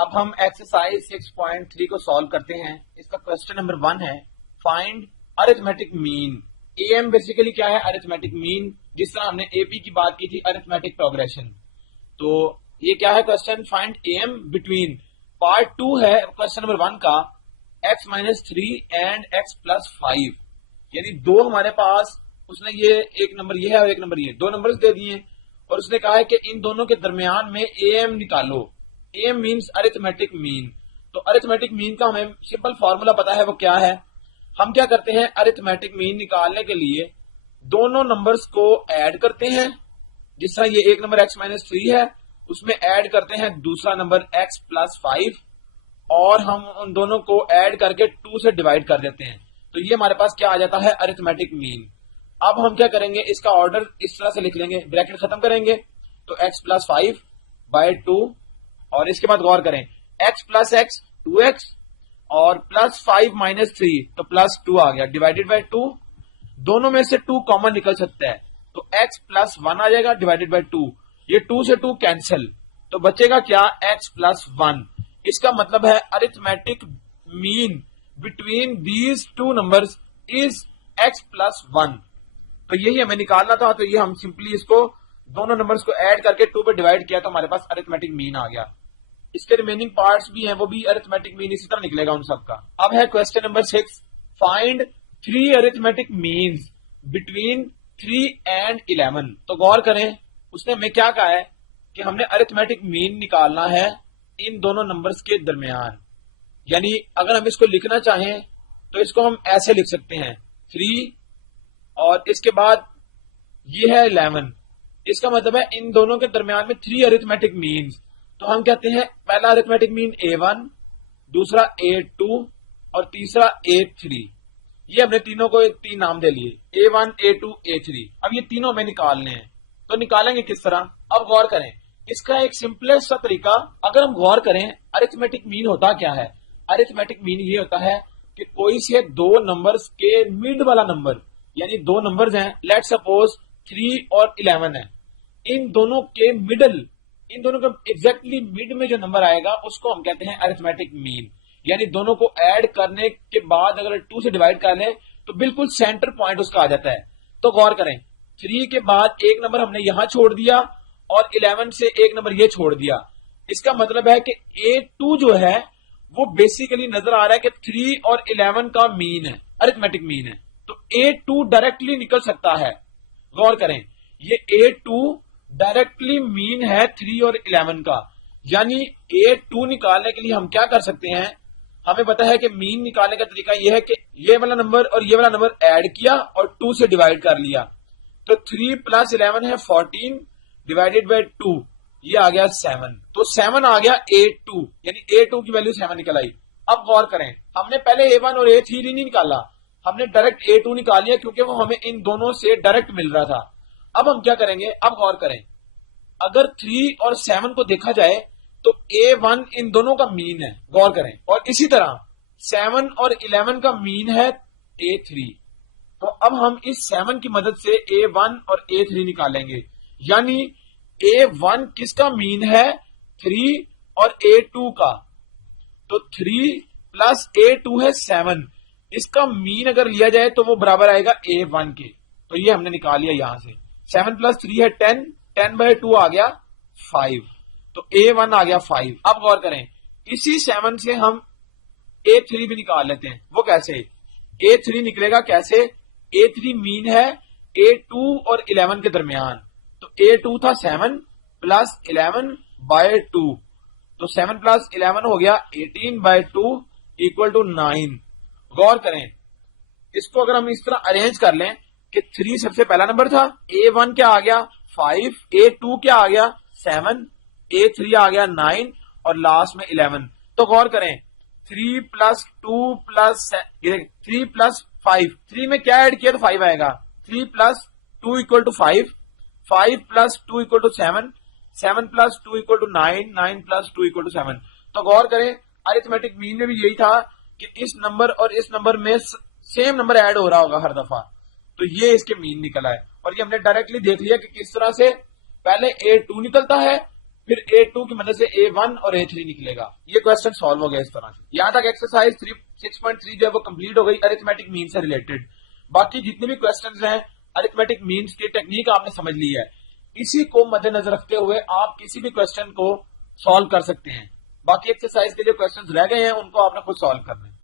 اب ہم ایکسرسائز 6.3 کو سالو کرتے ہیں. اس کا کوشچن نمبر 1 ہے find arithmetic mean. A M basically کیا ہے؟ Arithmetic mean. جس طرح ہم نے اے پی کی بات کی تھی ارتھمیٹک پروگریشن. تو یہ کیا ہے question? Find A M between part 2 ہے کوشچن نمبر 1 کا x-3 اینڈ x+5. یعنی دو ہمارے پاس اس نے یہ ایک نمبر یہ ہے اور ایک نمبر یہ دو نمبر دے دیے اور اس نے کہا ہے کہ ان دونوں کے درمیان میں اے ایم نکالو. A M means arithmetic mean. تو ارتھمیٹک مین کا ہمیں سمپل فارمولا پتا ہے وہ کیا ہے. ہم کیا کرتے ہیں ارتھمیٹک مین نکالنے کے لیے دونوں نمبرز کو ایڈ کرتے ہیں. جس طرح یہ ایک نمبر x-3 ہے اس میں ایڈ کرتے ہیں دوسرا نمبر x+5 اور ہم ان دونوں کو ایڈ کر کے 2 سے ڈیوائڈ کر دیتے ہیں. تو یہ ہمارے پاس کیا آ جاتا ہے؟ ارتھمیٹک مین. اب ہم کیا کریں گے؟ اس کا آرڈر اس طرح سے لکھ لیں گے, بریکٹ ختم کریں گے تو x+5/2 اور اس کے بعد غور کریں x+x 2x اور +5-3 تو +2 آ گیا ڈیوائڈیڈ بائی 2. دونوں میں سے 2 کامن نکل سکتا ہے تو x+1 آ جائے گا ڈیوائڈیڈ بائی 2. یہ 2 سے 2 کینسل تو بچے گا کیا؟ x+1. اس کا مطلب ہے arithmetic main between these 2 numbers is x+1. تو یہی ہمیں نکالنا تھا. تو یہ ہم سمپلی اس کو دونوں نمبرز کو ایڈ کر کے 2 پہ ڈیوائڈ کیا تو ہمارے پاس ارتھمیٹک مین آ گیا. اس کے ریمیننگ پارٹس بھی ہیں وہ بھی ارتھمیٹک مین اسی طرح نکلے گا ان سب کا. اب ہے question number 6 find 3 arithmetic means between 3 and 11. تو غور کریں اس نے ہمیں کیا کہا ہے کہ ہم نے ارتھمیٹک مین نکالنا ہے ان دونوں نمبرز کے درمیان. یعنی اگر ہم اس کو لکھنا چاہیں تو اس کو ہم ایسے لکھ سکتے ہیں 3 اور اس کے بعد یہ ہے 11. اس کا مطلب ہے ان دونوں کے درمیان میں 3 ارتھمیٹک مینز. تو ہم کہتے ہیں پہلا ارتھمیٹک مین A1, دوسرا A2 اور تیسرا A3. یہ ہم نے تینوں کو 3 نام دے لیے A1, A2, A3. اب یہ تینوں ہمیں نکالنے ہیں تو نکالیں گے کس طرح؟ اب غور کریں اس کا ایک سمپلسٹ سا طریقہ. اگر ہم غور کریں ارتھمیٹک مین ہوتا کیا ہے؟ ارتھمیٹک مین یہ ہوتا ہے کہ کوئی سے 2 نمبرز کے مڈ والا نمبر, یعنی 2 نمبرز ہیں لیٹ سپوز 3 اور 11 ہے, ان دونوں کے مڈل, ان دونوں کے ایگزیکٹلی مڈ میں جو نمبر آئے گا اس کو ہم کہتے ہیں ارتھمیٹک مین. یعنی دونوں کو ایڈ کرنے کے بعد اگر 2 سے ڈیوائڈ کر لیں تو بالکل سینٹر پوائنٹ اس کا آ جاتا ہے. تو غور کریں 3 کے بعد ایک نمبر ہم نے یہاں چھوڑ دیا اور 11 سے ایک نمبر یہ چھوڑ دیا. اس کا مطلب ہے کہ A2 جو ہے وہ بیسیکلی نظر آ رہا ہے کہ 3 اور 11 کا مین ہے, ارتھمیٹک مین ہے. تو A2 ڈائریکٹلی نکل سکتا ہے. غور کریں یہ A2 ڈائریکٹلی مین ہے 3 اور 11 کا. یعنی A2 نکالنے کے لیے ہم کیا کر سکتے ہیں؟ ہمیں پتا ہے کہ مین نکالنے کا طریقہ یہ ہے کہ یہ والا نمبر اور یہ والا نمبر ایڈ کیا اور 2 سے ڈیوائڈ کر لیا. تو 3 + 11 ہے 14 ڈیوائڈیڈ بائی 2, یہ آ گیا 7. تو 7 آ گیا A2, یعنی A2 کی ویلیو 7 نکل آئی. اب غور کریں ہم نے پہلے A1 اور A3 نہیں نکالا, ہم نے ڈائریکٹ A2 نکال لیا کیونکہ وہ ہمیں ان دونوں سے ڈائریکٹ مل رہا تھا. اب ہم کیا کریں گے؟ اب غور کریں اگر 3 اور 7 کو دیکھا جائے تو A1 ان دونوں کا مین ہے. غور کریں اور اسی طرح 7 اور 11 کا مین ہے A3. تو اب ہم اس 7 کی مدد سے A1 اور A3 نکالیں گے. یعنی A1 کس کا مین ہے؟ 3 اور A2 کا. تو 3 + A2 ہے 7. اس کا مین اگر لیا جائے تو وہ برابر آئے گا A1 کے. تو یہ ہم نے نکال لیا یہاں سے. 7 + 3 ہے 10, 10/2 آ گیا 5. تو A1 آ گیا 5. اب غور کریں اسی 7 سے ہم A3 بھی نکال لیتے ہیں. وہ کیسے؟ A3 نکلے گا کیسے؟ A3 مین ہے A2 اور 11 کے درمیان. تو A2 تھا 7 + 11/2. تو 7 + 11 ہو گیا 18/2 = 9. غور کریں اس کو اگر ہم اس طرح ارینج کر لیں کہ 3 سب سے پہلا نمبر تھا, A1 کیا آ گیا 5, A2 کیا آ گیا 7, A3 آ گیا 9 اور لاسٹ میں 11. تو غور کریں 3 + 2 + 3 + 5, 3 میں کیا ایڈ کیا تو 5 آئے گا. 3 + 2 = 5, 5 + 2 = 7, 7 + 2 = 9, 9 + 2 = 7. تو غور کریں ارتھمیٹک مین میں بھی یہی تھا کہ اس نمبر اور اس نمبر میں سیم نمبر ایڈ ہو رہا ہوگا ہر دفعہ. تو یہ اس کے مین نکلا ہے اور یہ ہم نے ڈائریکٹلی دیکھ لیا کہ کس طرح سے پہلے A2 نکلتا ہے پھر A2 کی مدد سے A1 اور A3 نکلے گا. یہ کوشچن سالو ہو گیا اس طرح سے. یہاں تک ایکسرسائز 6.3 جو ہے وہ کمپلیٹ ہو گئی ارتھمیٹک مین سے ریلیٹڈ. باقی جتنے بھی کوشچنز ہیں ارتھمیٹک مینز کی ٹیکنیک آپ نے سمجھ لی ہے. اسی کو مد نظر رکھتے ہوئے آپ کسی بھی کوشچن کو سالو کر سکتے ہیں. باقی ایکسرسائز کے جو کوشچنز رہ گئے ہیں ان کو آپ نے خود سالو کرنا ہے.